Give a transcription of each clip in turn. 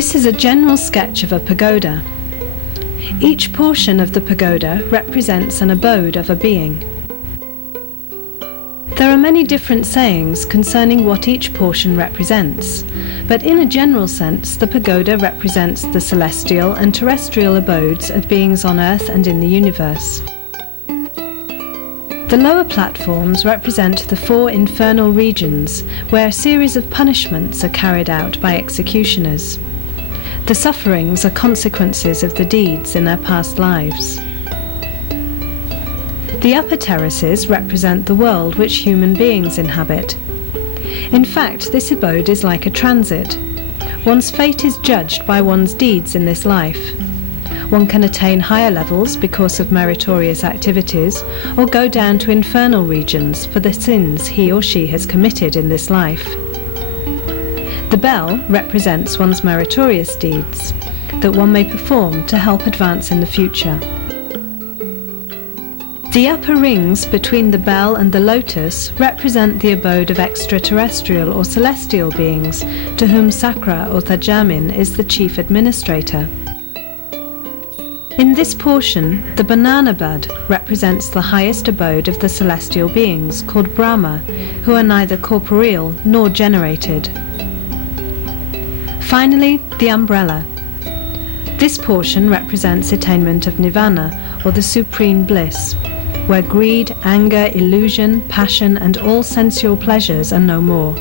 This is a general sketch of a pagoda. Each portion of the pagoda represents an abode of a being. There are many different sayings concerning what each portion represents, but in a general sense the pagoda represents the celestial and terrestrial abodes of beings on earth and in the universe. The lower platforms represent the 4 infernal regions, where a series of punishments are carried out by executioners. The sufferings are consequences of the deeds in their past lives. The upper terraces represent the world which human beings inhabit. In fact, this abode is like a transit. One's fate is judged by one's deeds in this life. One can attain higher levels because of meritorious activities, or go down to infernal regions for the sins he or she has committed in this life. The bell represents one's meritorious deeds, that one may perform to help advance in the future. The upper rings between the bell and the lotus represent the abode of extraterrestrial or celestial beings, to whom Sakra or Thajamin is the chief administrator. In this portion, the banana bud represents the highest abode of the celestial beings, called Brahma, who are neither corporeal nor generated. Finally, the umbrella. This portion represents attainment of nirvana, or the supreme bliss, where greed, anger, illusion, passion, and all sensual pleasures are no more.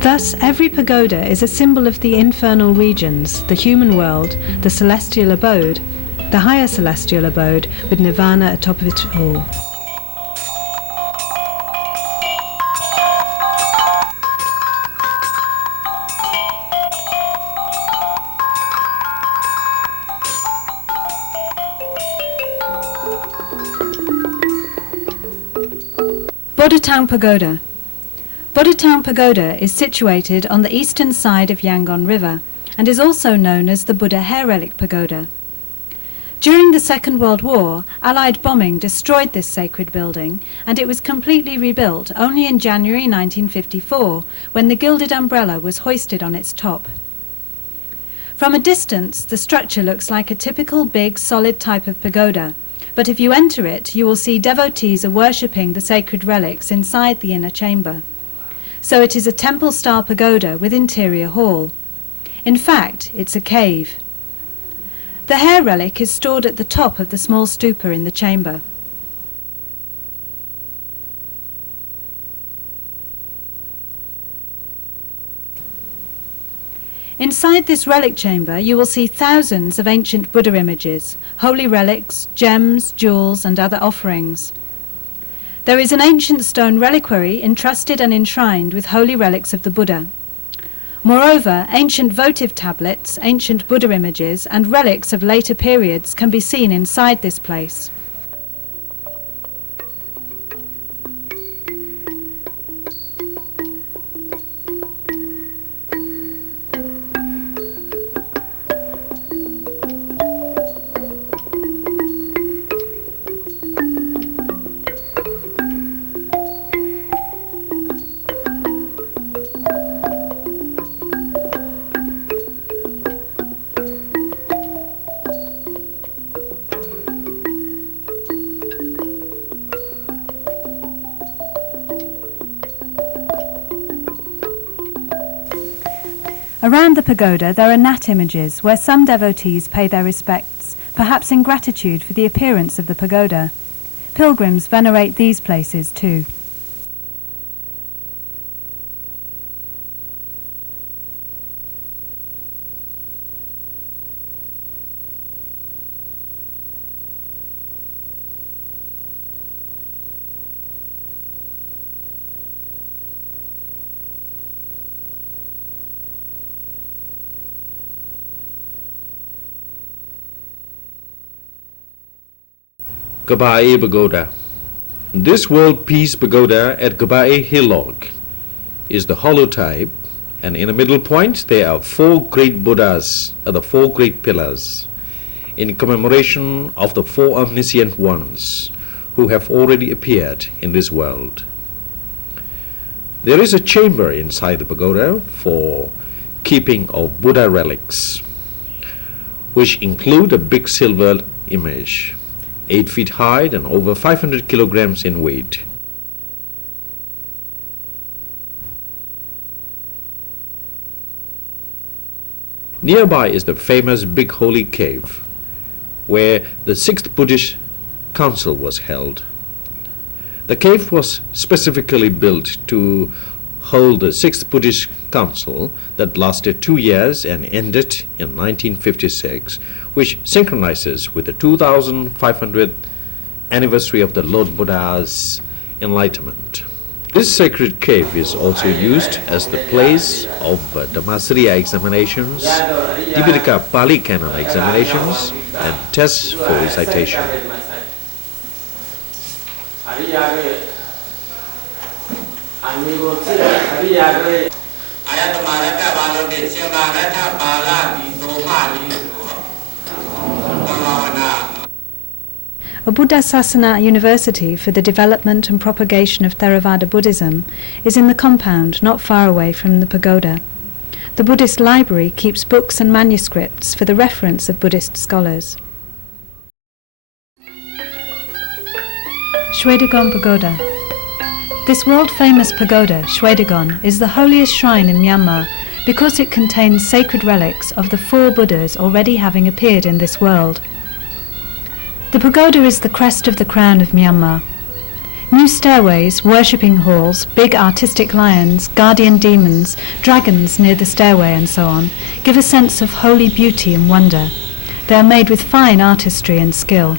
Thus, every pagoda is a symbol of the infernal regions, the human world, the celestial abode, the higher celestial abode, with nirvana atop of it all. Bodhatown Pagoda. Bodhatown Pagoda is situated on the eastern side of Yangon River and is also known as the Buddha Hair Relic Pagoda. During the Second World War, Allied bombing destroyed this sacred building, and it was completely rebuilt only in January 1954, when the gilded umbrella was hoisted on its top. From a distance, the structure looks like a typical big, solid type of pagoda, but if you enter it, you will see devotees are worshipping the sacred relics inside the inner chamber. So it is a temple-style pagoda with interior hall. In fact, it's a cave. The hair relic is stored at the top of the small stupa in the chamber. Inside this relic chamber you will see thousands of ancient Buddha images, holy relics, gems, jewels and other offerings. There is an ancient stone reliquary entrusted and enshrined with holy relics of the Buddha. Moreover, ancient votive tablets, ancient Buddha images and relics of later periods can be seen inside this place. Around the pagoda there are nat images where some devotees pay their respects, perhaps in gratitude for the appearance of the pagoda. Pilgrims venerate these places too. Gabae Pagoda. This World Peace Pagoda at Gabae Hillock is the hollow type, and in the middle point there are 4 great Buddhas, or the 4 great pillars, in commemoration of the 4 omniscient ones who have already appeared in this world. There is a chamber inside the pagoda for keeping of Buddha relics, which include a big silver image, 8 feet high and over 500 kilograms in weight. Nearby is the famous Big Holy Cave, where the 6th Buddhist Council was held. The cave was specifically built to hold the 6th Buddhist Council that lasted 2 years and ended in 1956, which synchronizes with the 2500th anniversary of the Lord Buddha's enlightenment. This sacred cave is also used as the place of Dhammasriya examinations, Tipitaka Pali Canon examinations, and tests for recitation. A Buddhasasana university for the development and propagation of Theravada Buddhism is in the compound not far away from the pagoda. The Buddhist library keeps books and manuscripts for the reference of Buddhist scholars. Shwedagon Pagoda. This world-famous pagoda, Shwedagon, is the holiest shrine in Myanmar because it contains sacred relics of the 4 Buddhas already having appeared in this world. The pagoda is the crest of the crown of Myanmar. New stairways, worshipping halls, big artistic lions, guardian demons, dragons near the stairway and so on give a sense of holy beauty and wonder. They are made with fine artistry and skill.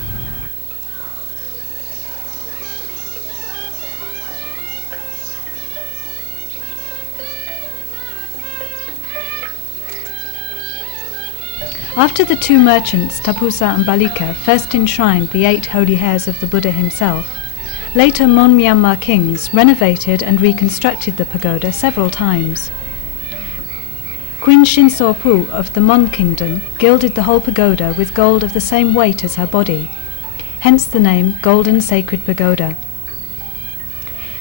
After the 2 merchants, Tapusa and Balika, first enshrined the 8 holy hairs of the Buddha himself, later Mon Myanmar kings renovated and reconstructed the pagoda several times. Queen Shinsorpu of the Mon kingdom gilded the whole pagoda with gold of the same weight as her body, hence the name Golden Sacred Pagoda.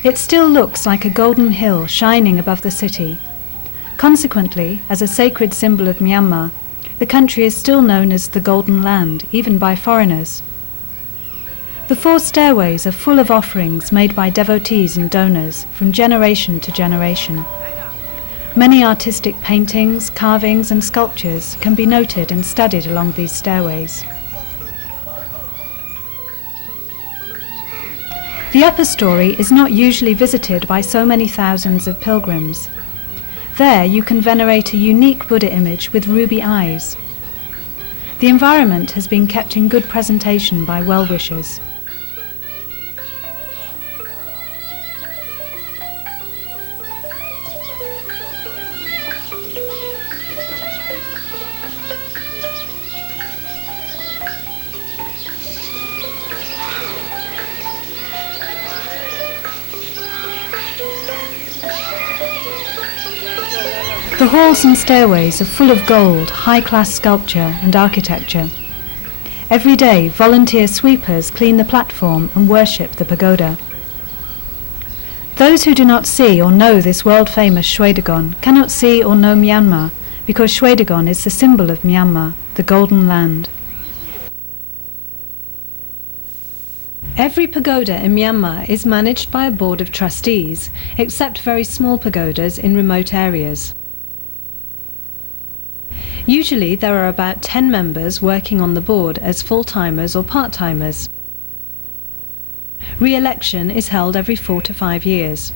It still looks like a golden hill shining above the city. Consequently, as a sacred symbol of Myanmar, the country is still known as the Golden Land, even by foreigners. The 4 stairways are full of offerings made by devotees and donors from generation to generation. Many artistic paintings, carvings and sculptures can be noted and studied along these stairways. The upper story is not usually visited by so many thousands of pilgrims. There you can venerate a unique Buddha image with ruby eyes. The environment has been kept in good presentation by well-wishers. The halls and stairways are full of gold, high-class sculpture and architecture. Every day, volunteer sweepers clean the platform and worship the pagoda. Those who do not see or know this world-famous Shwedagon cannot see or know Myanmar, because Shwedagon is the symbol of Myanmar, the Golden Land. Every pagoda in Myanmar is managed by a board of trustees, except very small pagodas in remote areas. Usually there are about 10 members working on the board as full-timers or part-timers. Re-election is held every 4 to 5 years.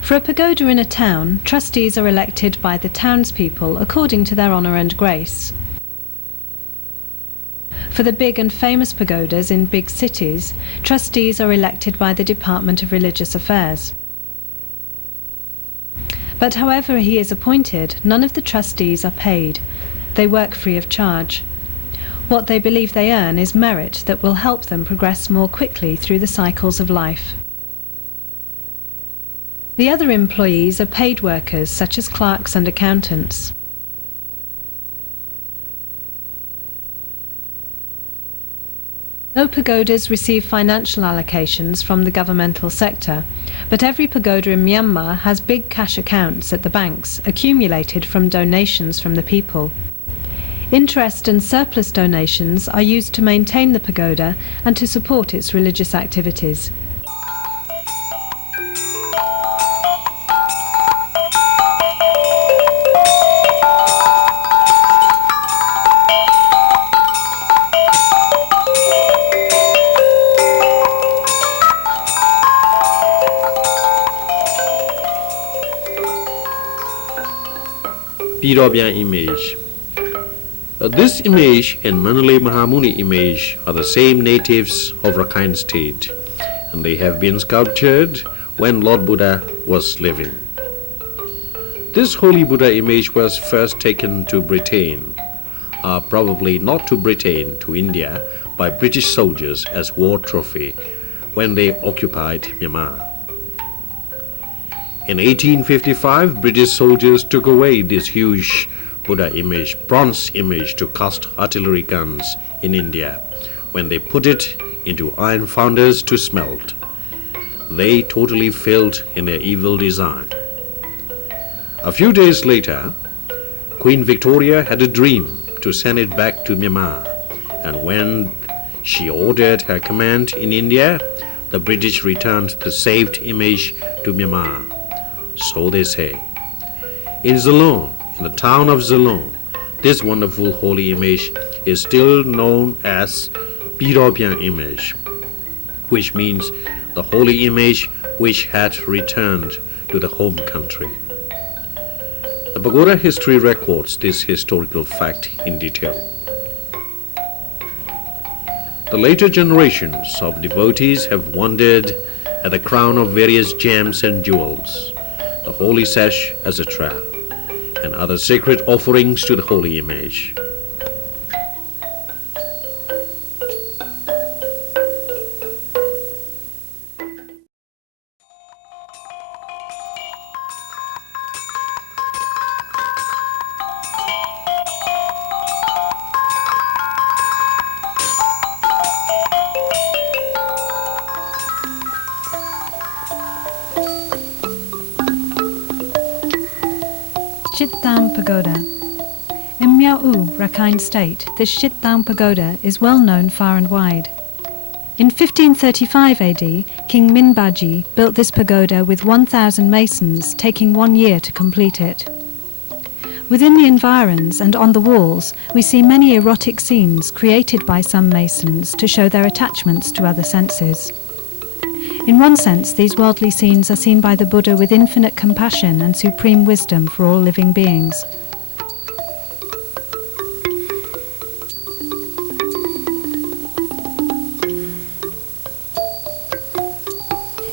For a pagoda in a town, trustees are elected by the townspeople according to their honour and grace. For the big and famous pagodas in big cities, trustees are elected by the Department of Religious Affairs. But however he is appointed, none of the trustees are paid. They work free of charge. What they believe they earn is merit that will help them progress more quickly through the cycles of life. The other employees are paid workers such as clerks and No pagodas receive financial allocations from the governmental sector, but every pagoda in Myanmar has big cash accounts at the banks, accumulated from donations from the people. Interest and surplus donations are used to maintain the pagoda and to support its religious activities. Pirobian image. This image and Manale Mahamuni image are the same natives of Rakhine State, and they have been sculptured when Lord Buddha was living. This holy Buddha image was first taken to Britain, probably not to Britain, to India, by British soldiers as war trophy when they occupied Myanmar. In 1855, British soldiers took away this huge Buddha image, bronze image, to cast artillery guns in India when they put it into iron founders to smelt. They totally failed in their evil design. A few days later, Queen Victoria had a dream to send it back to Myanmar, and when she ordered her command in India, the British returned the saved image to Myanmar. So they say. In Ceylon, in the town of Ceylon, this wonderful holy image is still known as Pirobian image, which means the holy image which had returned to the home country. The pagoda history records this historical fact in detail. The later generations of devotees have wondered at the crown of various gems and jewels, the holy sash, etc., and other sacred offerings to the holy image. Chittam Pagoda. In Myau, Rakhine State, this Chittam Pagoda is well known far and wide. In 1535 AD, King Minbaji built this pagoda with 1,000 masons, taking 1 year to complete it. Within the environs and on the walls, we see many erotic scenes created by some masons to show their attachments to other senses. In one sense, these worldly scenes are seen by the Buddha with infinite compassion and supreme wisdom for all living beings.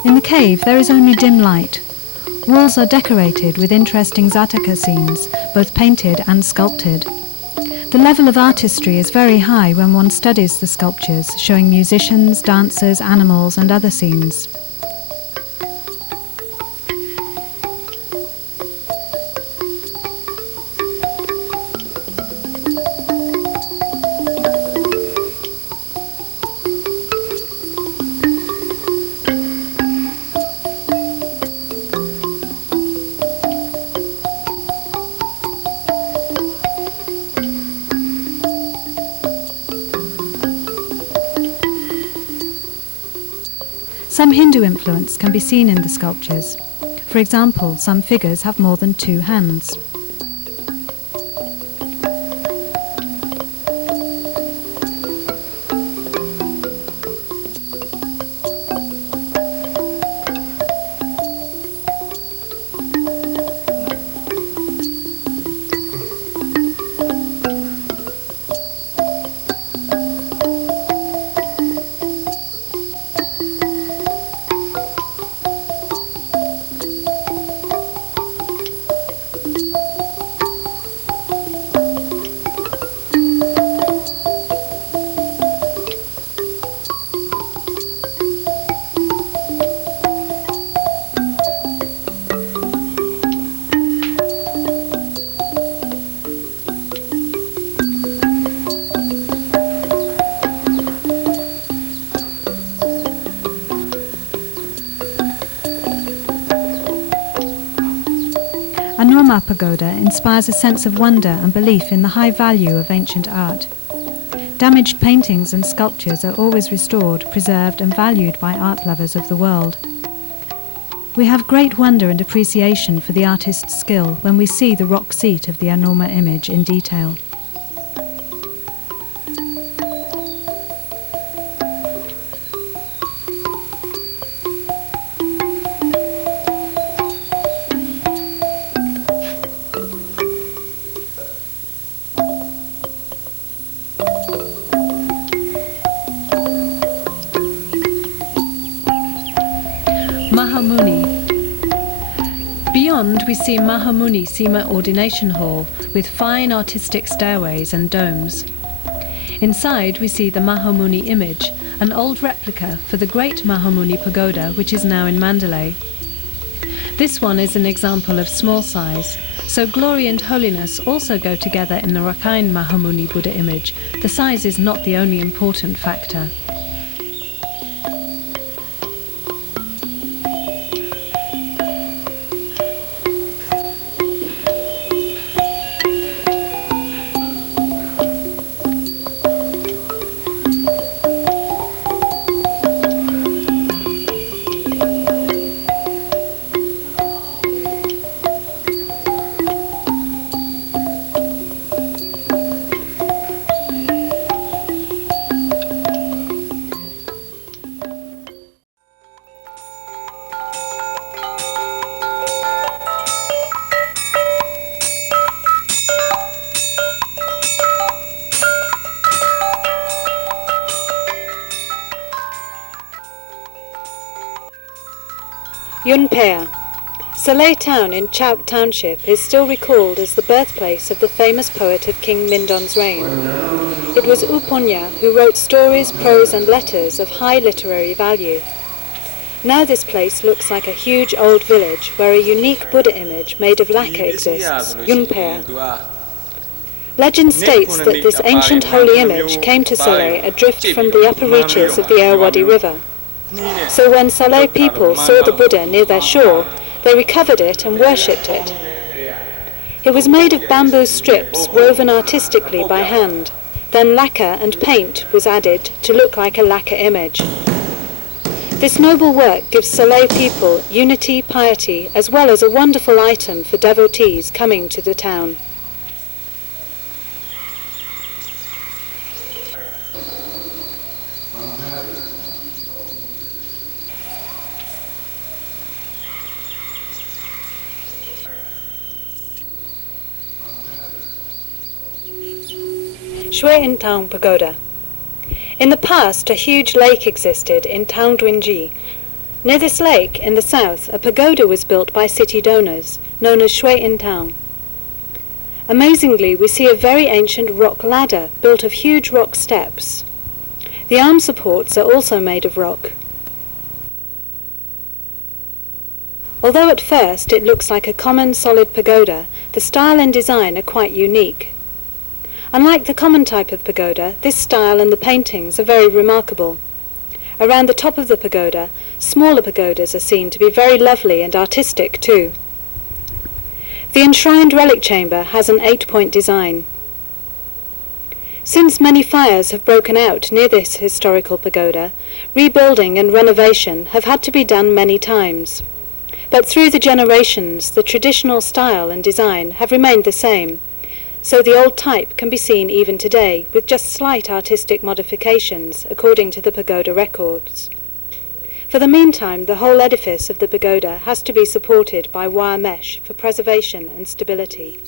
In the cave, there is only dim light. Walls are decorated with interesting Zataka scenes, both painted and sculpted. The level of artistry is very high when one studies the sculptures, showing musicians, dancers, animals, and other scenes. Some Hindu influence can be seen in the sculptures. For example, some figures have more than 2 hands. Myanmar pagoda inspires a sense of wonder and belief in the high value of ancient art. Damaged paintings and sculptures are always restored, preserved and valued by art lovers of the world. We have great wonder and appreciation for the artist's skill when we see the rock seat of the Anoma image in detail. Mahamuni. Beyond, we see Mahamuni Sima Ordination Hall with fine artistic stairways and domes. Inside, we see the Mahamuni image, an old replica for the great Mahamuni Pagoda, which is now in Mandalay. This one is an example of small size, so glory and holiness also go together in the Rakhine Mahamuni Buddha image. The size is not the only important factor. Yunpea. Saleh town in Chaut Township is still recalled as the birthplace of the famous poet of King Mindon's reign. It was U Ponya who wrote stories, prose and letters of high literary value. Now this place looks like a huge old village where a unique Buddha image made of lacquer exists, Yunpea. Legend states that this ancient holy image came to Saleh adrift from the upper reaches of the Irrawaddy River. So when Saleh people saw the Buddha near their shore, they recovered it and worshipped it. It was made of bamboo strips woven artistically by hand. Then lacquer and paint was added to look like a lacquer image. This noble work gives Saleh people unity, piety, as well as a wonderful item for devotees coming to the town. Shui In Taung Pagoda. In the past, a huge lake existed in Taung Dwinji. Near this lake, in the south, a pagoda was built by city donors, known as Shui In Taung. Amazingly, we see a very ancient rock ladder built of huge rock steps. The arm supports are also made of rock. Although at first it looks like a common solid pagoda, the style and design are quite unique. Unlike the common type of pagoda, this style and the paintings are very remarkable. Around the top of the pagoda, smaller pagodas are seen to be very lovely and artistic too. The enshrined relic chamber has an 8-point design. Since many fires have broken out near this historical pagoda, rebuilding and renovation have had to be done many times. But through the generations, the traditional style and design have remained the same. So the old type can be seen even today, with just slight artistic modifications according to the pagoda records. For the meantime, the whole edifice of the pagoda has to be supported by wire mesh for preservation and stability.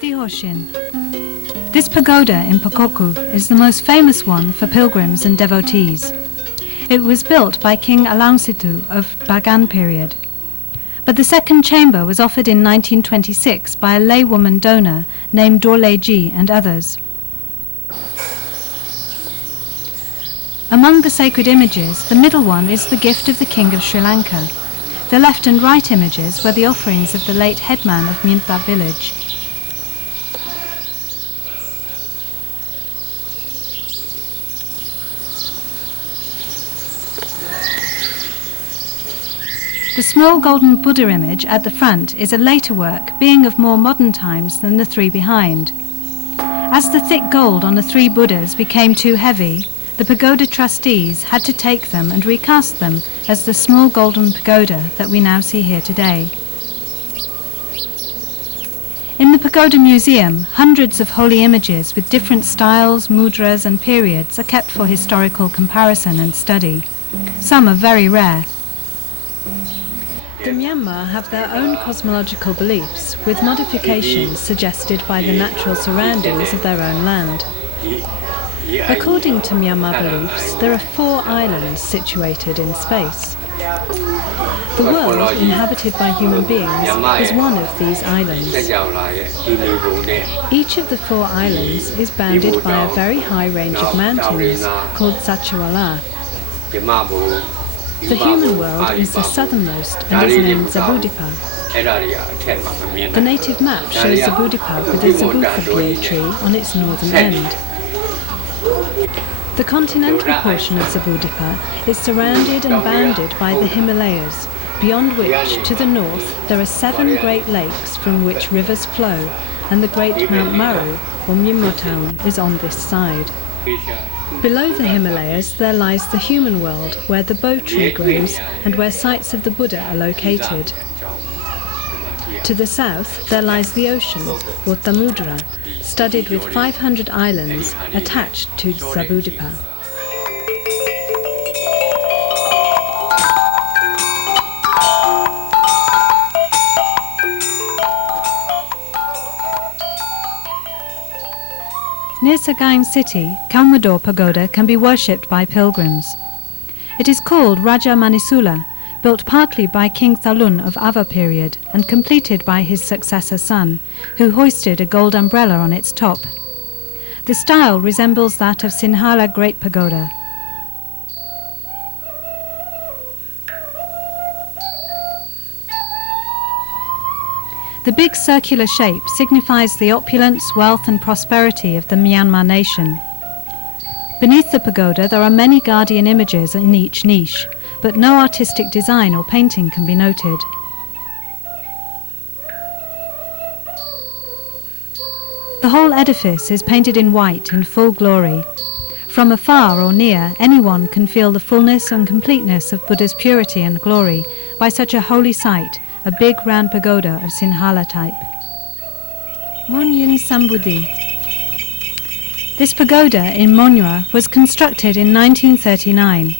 Thihoshin. This pagoda in Pakoku is the most famous one for pilgrims and devotees. It was built by King Alaungsitu of Bagan period. But the second chamber was offered in 1926 by a laywoman donor named Dorleji and others. Among the sacred images, the middle one is the gift of the King of Sri Lanka. The left and right images were the offerings of the late headman of Mynta village. The small golden Buddha image at the front is a later work, being of more modern times than the three behind. As the thick gold on the three Buddhas became too heavy, the pagoda trustees had to take them and recast them as the small golden pagoda that we now see here today. In the Pagoda Museum, hundreds of holy images with different styles, mudras and periods are kept for historical comparison and study. Some are very rare. The Myanmar have their own cosmological beliefs, with modifications suggested by the natural surroundings of their own land. According to Myanmar beliefs, there are 4 islands situated in space. The world inhabited by human beings is one of these islands. Each of the 4 islands is bounded by a very high range of mountains called Sachawala. The human world is the southernmost and is named Zabudipa. The native map shows Zabudipa with a Zabudipa tree on its northern end. The continental portion of Zabudipa is surrounded and bounded by the Himalayas, beyond which, to the north, there are 7 great lakes from which rivers flow, and the great Mount Maru, or Myanmar, is on this side. Below the Himalayas there lies the human world, where the bo tree grows and where sites of the Buddha are located. To the south there lies the ocean, or Samudra, studded with 500 islands attached to Zabudipa. Near Sagaing city, Kalmador Pagoda can be worshipped by pilgrims. It is called Raja Manisula, built partly by King Thalun of Ava period and completed by his successor son, who hoisted a gold umbrella on its top. The style resembles that of Sinhala Great Pagoda. The big circular shape signifies the opulence, wealth and prosperity of the Myanmar nation. Beneath the pagoda there are many guardian images in each niche, but no artistic design or painting can be noted. The whole edifice is painted in white in full glory. From afar or near, anyone can feel the fullness and completeness of Buddha's purity and glory by such a holy sight, a big round pagoda of Sinhala type. Munyin Sambudi. This pagoda in Monywa was constructed in 1939,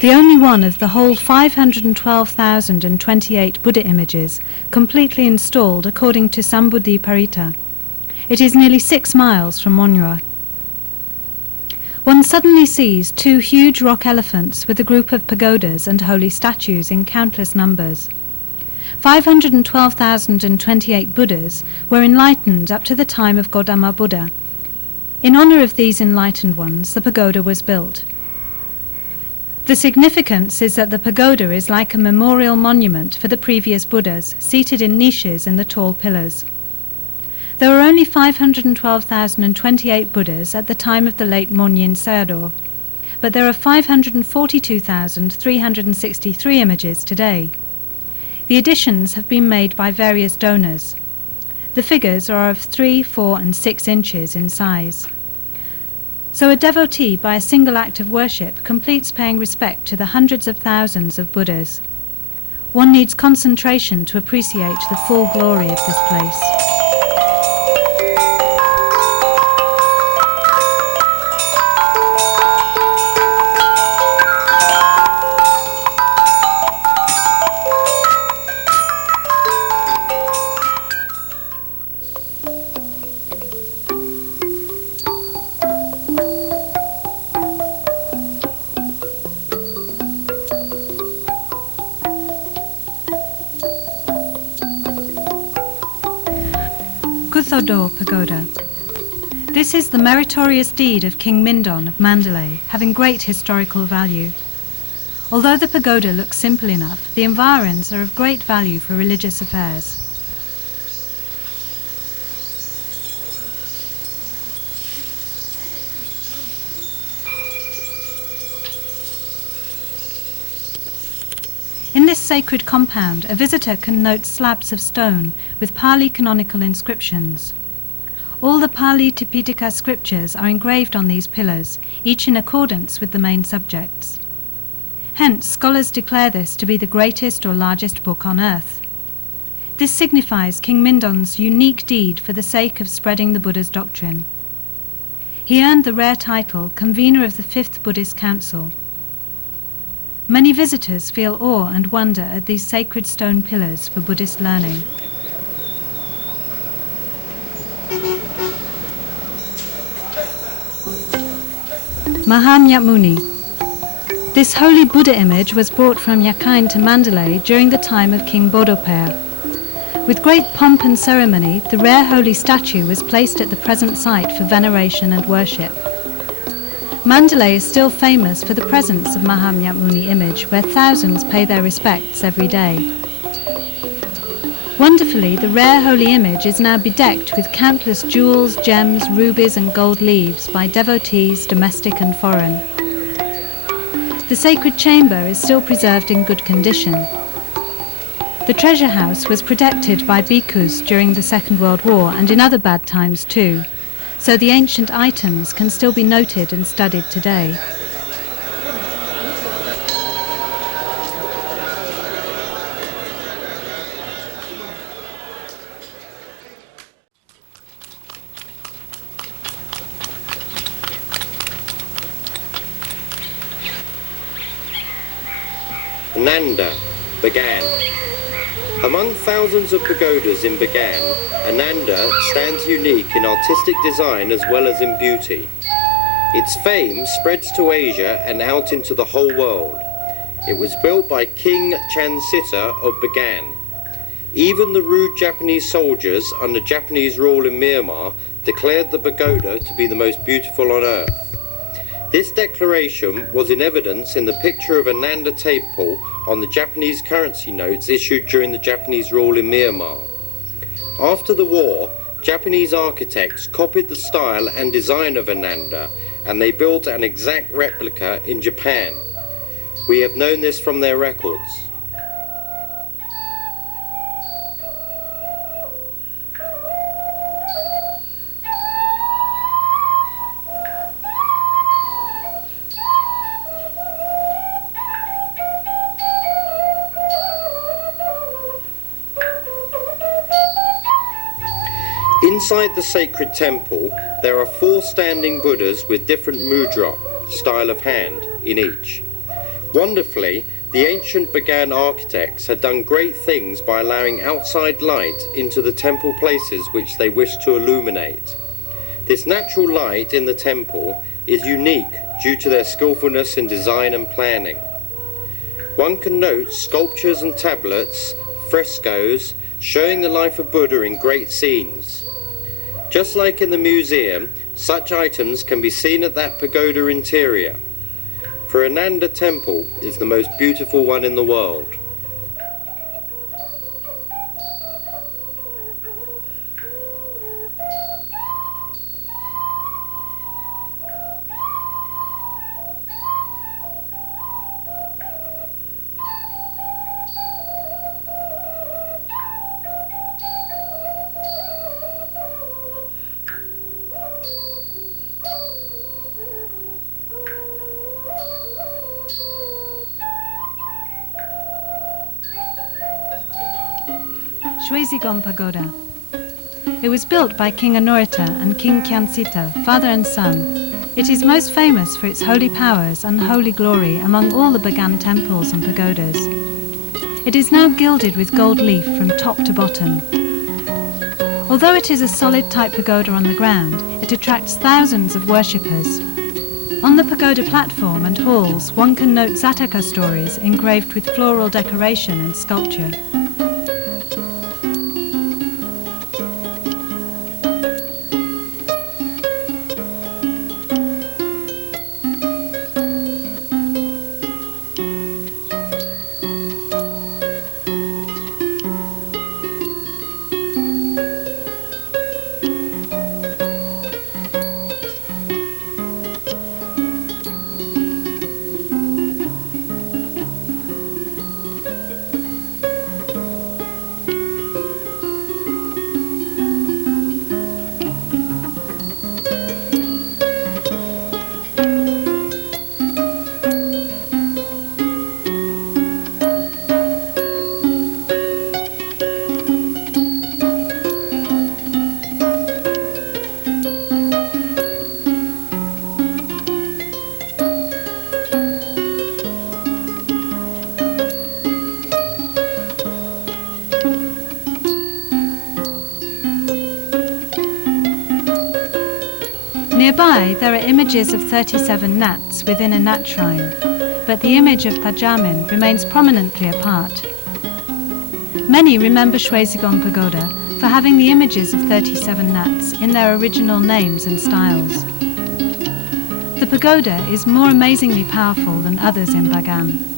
the only one of the whole 512,028 Buddha images completely installed according to Sambudi Parita. It is nearly 6 miles from Monywa. One suddenly sees 2 huge rock elephants with a group of pagodas and holy statues in countless numbers. 512,028 Buddhas were enlightened up to the time of Gautama Buddha. In honor of these enlightened ones, the pagoda was built. The significance is that the pagoda is like a memorial monument for the previous Buddhas, seated in niches in the tall pillars. There were only 512,028 Buddhas at the time of the late Monyin Sayadaw, but there are 542,363 images today. The additions have been made by various donors. The figures are of 3, 4 and 6 inches in size. So a devotee, by a single act of worship, completes paying respect to the hundreds of thousands of Buddhas. One needs concentration to appreciate the full glory of this place. Kuthodo Pagoda. This is the meritorious deed of King Mindon of Mandalay, having great historical value. Although the pagoda looks simple enough, the environs are of great value for religious affairs. In this sacred compound, a visitor can note slabs of stone with Pali canonical inscriptions. All the Pali Tipitaka scriptures are engraved on these pillars, each in accordance with the main subjects. Hence, scholars declare this to be the greatest or largest book on earth. This signifies King Mindon's unique deed for the sake of spreading the Buddha's doctrine. He earned the rare title Convener of the Fifth Buddhist Council. Many visitors feel awe and wonder at these sacred stone pillars for Buddhist learning. Mahamyamuni. This holy Buddha image was brought from Yakhain to Mandalay during the time of King Bodoper. With great pomp and ceremony, the rare holy statue was placed at the present site for veneration and worship. Mandalay is still famous for the presence of Mahamyamuni image, where thousands pay their respects every day. Wonderfully, the rare holy image is now bedecked with countless jewels, gems, rubies and gold leaves by devotees, domestic and foreign. The sacred chamber is still preserved in good condition. The treasure house was protected by bhikkhus during the Second World War and in other bad times too, so the ancient items can still be noted and studied today. Ananda, Bagan. Among thousands of pagodas in Bagan, Ananda stands unique in artistic design as well as in beauty. Its fame spreads to Asia and out into the whole world. It was built by King Chansita of Bagan. Even the rude Japanese soldiers under Japanese rule in Myanmar declared the pagoda to be the most beautiful on earth. This declaration was in evidence in the picture of Ananda temple on the Japanese currency notes issued during the Japanese rule in Myanmar. After the war, Japanese architects copied the style and design of Ananda, and they built an exact replica in Japan. We have known this from their records. Inside the sacred temple, there are 4 standing Buddhas with different mudra, style of hand, in each. Wonderfully, the ancient Bagan architects had done great things by allowing outside light into the temple places which they wished to illuminate. This natural light in the temple is unique due to their skillfulness in design and planning. One can note sculptures and tablets, frescoes, showing the life of Buddha in great scenes. Just like in the museum, such items can be seen at that pagoda interior. For Ananda Temple is the most beautiful one in the world. Shwezigon Pagoda. It was built by King Anorita and King Kyansita, father and son. It is most famous for its holy powers and holy glory among all the Bagan temples and pagodas. It is now gilded with gold leaf from top to bottom. Although it is a solid type pagoda on the ground, it attracts thousands of worshippers. On the pagoda platform and halls, one can note Zataka stories engraved with floral decoration and sculpture. Nearby, there are images of 37 gnats within a gnat shrine, but the image of Thajamin remains prominently apart. Many remember Shwesigong Pagoda for having the images of 37 gnats in their original names and styles. The pagoda is more amazingly powerful than others in Bagan.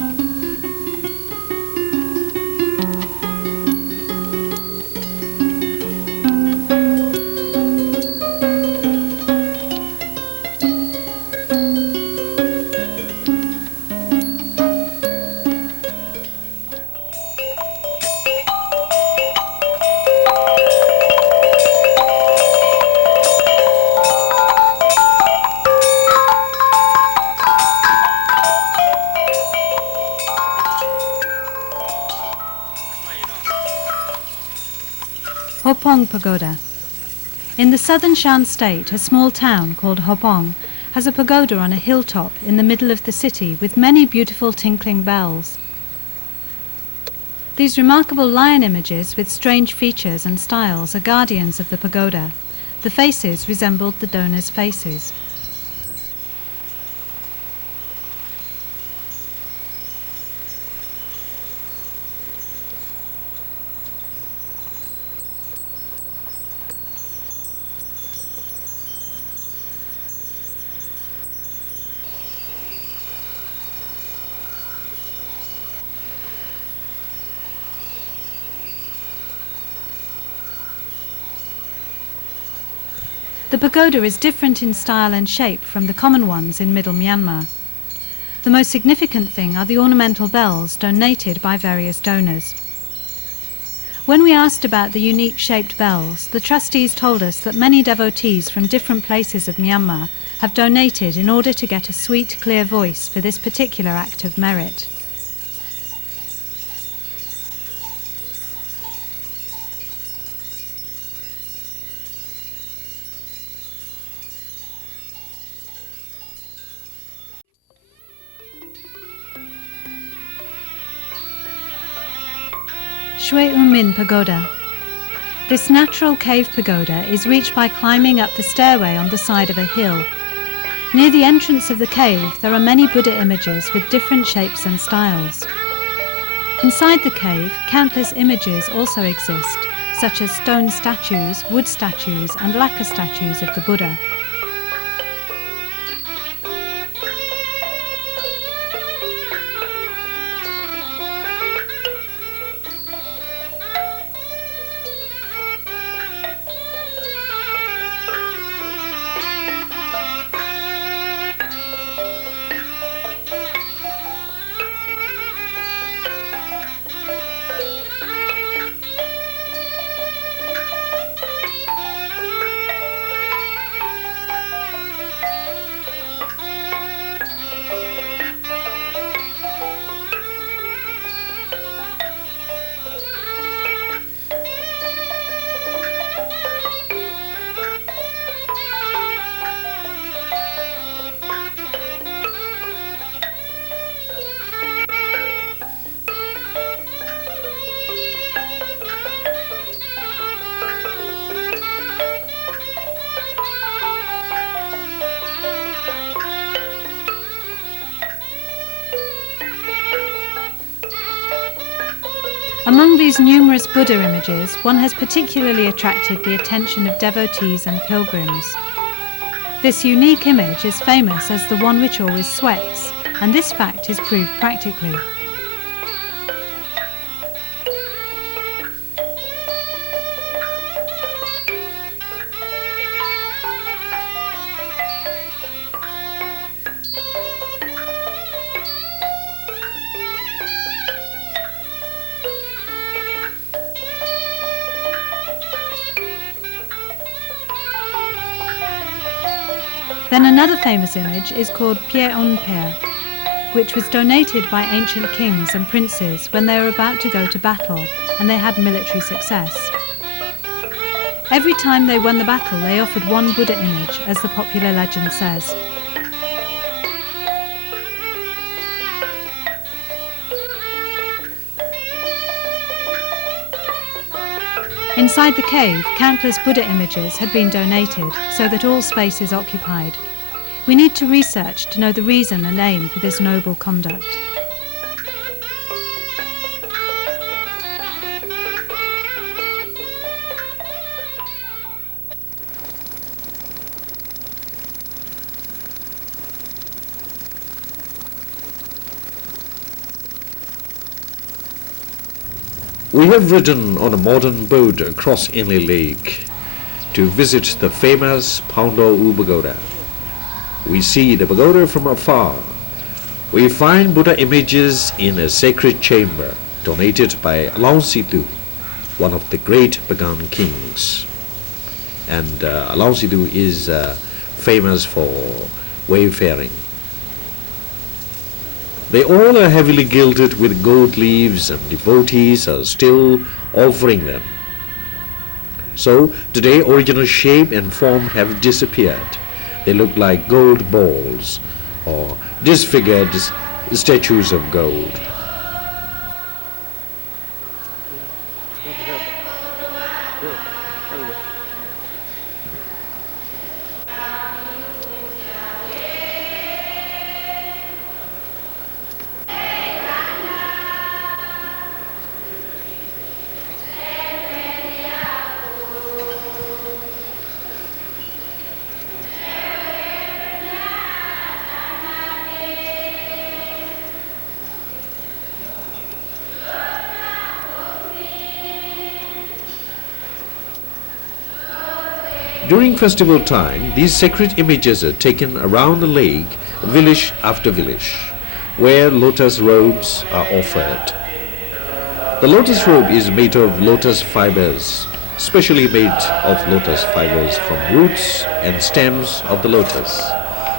Hopong Pagoda. In the southern Shan state, a small town called Hopong has a pagoda on a hilltop in the middle of the city with many beautiful tinkling bells. These remarkable lion images with strange features and styles are guardians of the pagoda. The faces resembled the donors' faces. The pagoda is different in style and shape from the common ones in Middle Myanmar. The most significant thing are the ornamental bells donated by various donors. When we asked about the unique shaped bells, the trustees told us that many devotees from different places of Myanmar have donated in order to get a sweet, clear voice for this particular act of merit. Shwe Min Pagoda. This natural cave pagoda is reached by climbing up the stairway on the side of a hill. Near the entrance of the cave there are many Buddha images with different shapes and styles. Inside the cave, countless images also exist, such as stone statues, wood statues and lacquer statues of the Buddha. Among these numerous Buddha images, one has particularly attracted the attention of devotees and pilgrims. This unique image is famous as the one which always sweats, and this fact is proved practically. Then another famous image is called Pie On Per, which was donated by ancient kings and princes when they were about to go to battle and they had military success. Every time they won the battle, they offered one Buddha image, as the popular legend says. Inside the cave, countless Buddha images had been donated so that all space is occupied. We need to research to know the reason and aim for this noble conduct. We have ridden on a modern boat across Inle Lake to visit the famous Paundo U Pagoda. We see the pagoda from afar. We find Buddha images in a sacred chamber donated by Alongsitu, one of the great Pagan kings. And Alongsitu is famous for wayfaring. They all are heavily gilded with gold leaves, and devotees are still offering them. So today original shape and form have disappeared. They look like gold balls or disfigured statues of gold. During festival time, these sacred images are taken around the lake, village after village, where lotus robes are offered. The lotus robe is made of lotus fibers, specially made of lotus fibers from roots and stems of the lotus,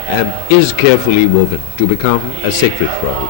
and is carefully woven to become a sacred robe.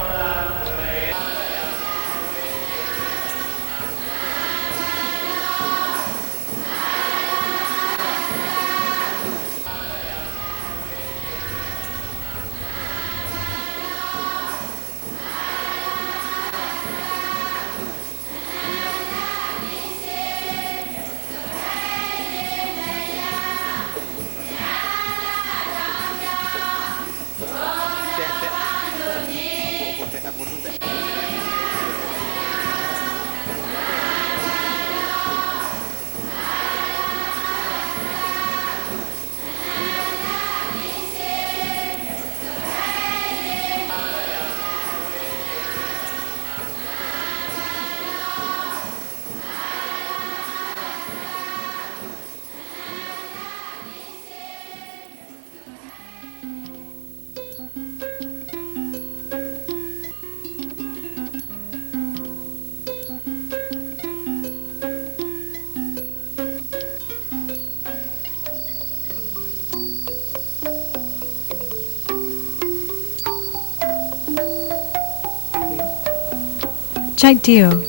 Chaiktio.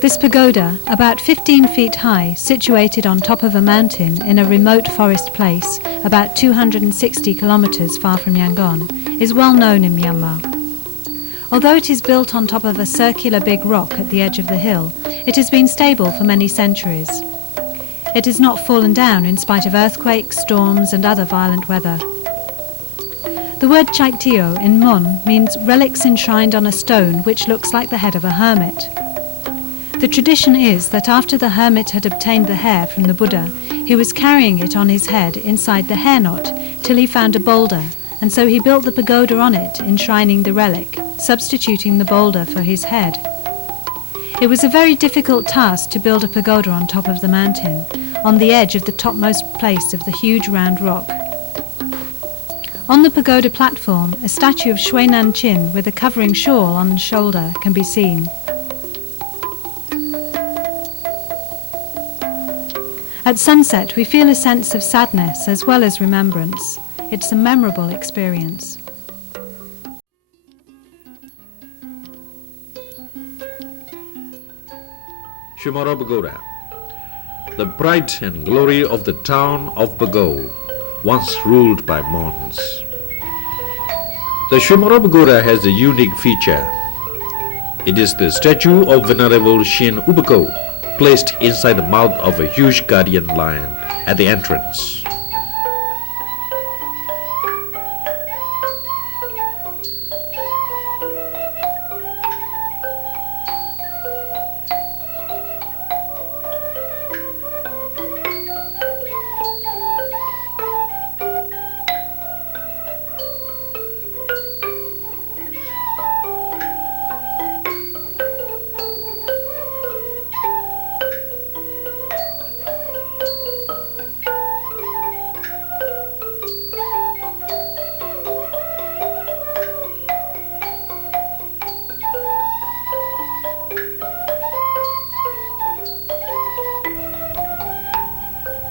This pagoda, about 15 feet high, situated on top of a mountain in a remote forest place, about 260 kilometers far from Yangon, is well known in Myanmar. Although it is built on top of a circular big rock at the edge of the hill, it has been stable for many centuries. It has not fallen down in spite of earthquakes, storms and other violent weather. The word Chaiktio in Mon means relics enshrined on a stone which looks like the head of a hermit. The tradition is that after the hermit had obtained the hair from the Buddha, he was carrying it on his head inside the hair knot till he found a boulder, and so he built the pagoda on it, enshrining the relic, substituting the boulder for his head. It was a very difficult task to build a pagoda on top of the mountain, on the edge of the topmost place of the huge round rock. On the pagoda platform, a statue of Shui Nan Chin with a covering shawl on the shoulder can be seen. At sunset, we feel a sense of sadness as well as remembrance. It's a memorable experience. Shimara Pagoda, the pride and glory of the town of Bago, once ruled by Mons. The Shimara Pagoda has a unique feature. It is the statue of Venerable Shin Upako, placed inside the mouth of a huge guardian lion at the entrance.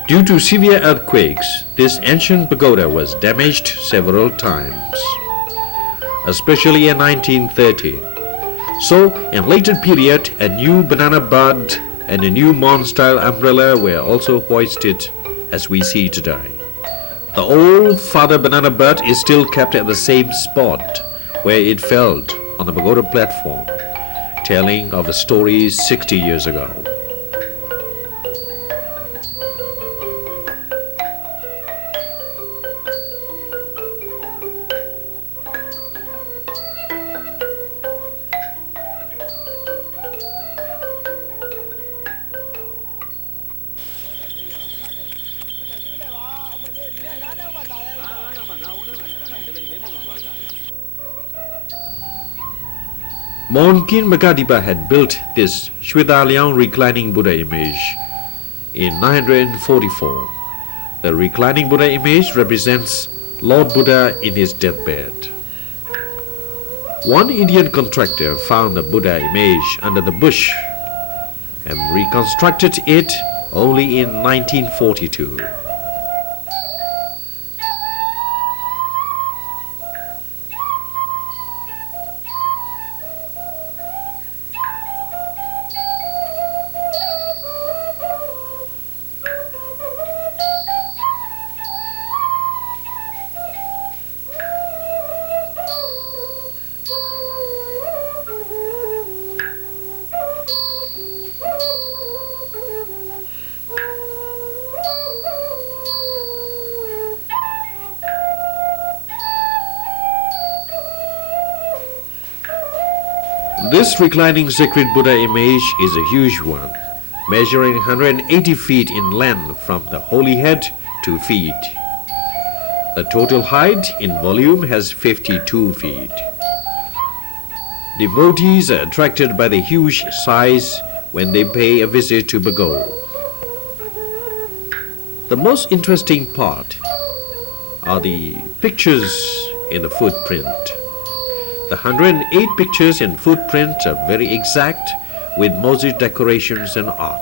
Due to severe earthquakes, this ancient pagoda was damaged several times, especially in 1930. So, in later period, a new banana bud and a new Mon-style umbrella were also hoisted as we see today. The old Father Banana bud is still kept at the same spot where it fell on the pagoda platform, telling of a story 60 years ago. Monkin Makadipa had built this Shweta reclining Buddha image in 944. The reclining Buddha image represents Lord Buddha in his deathbed. One Indian contractor found the Buddha image under the bush and reconstructed it only in 1942. This reclining sacred Buddha image is a huge one, measuring 180 feet in length from the holy head to feet. The total height in volume has 52 feet. Devotees are attracted by the huge size when they pay a visit to Bago. The most interesting part are the pictures in the footprint. The 108 pictures in footprint are very exact with mosaic decorations and art.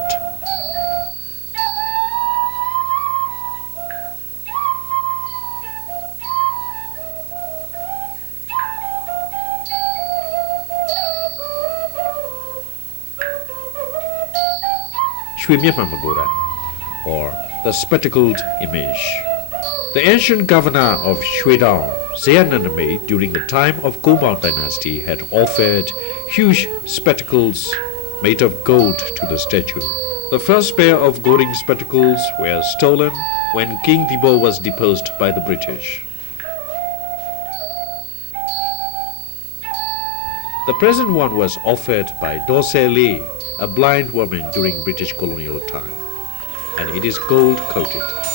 Sri Myanmar Pagoda, or the spectacled image. The ancient governor of Shweta, Zeyanandame, during the time of Kumao dynasty, had offered huge spectacles made of gold to the statue. The first pair of golden spectacles were stolen when King Thibaw was deposed by the British. The present one was offered by Dorsey Lee, a blind woman during British colonial time, and it is gold coated.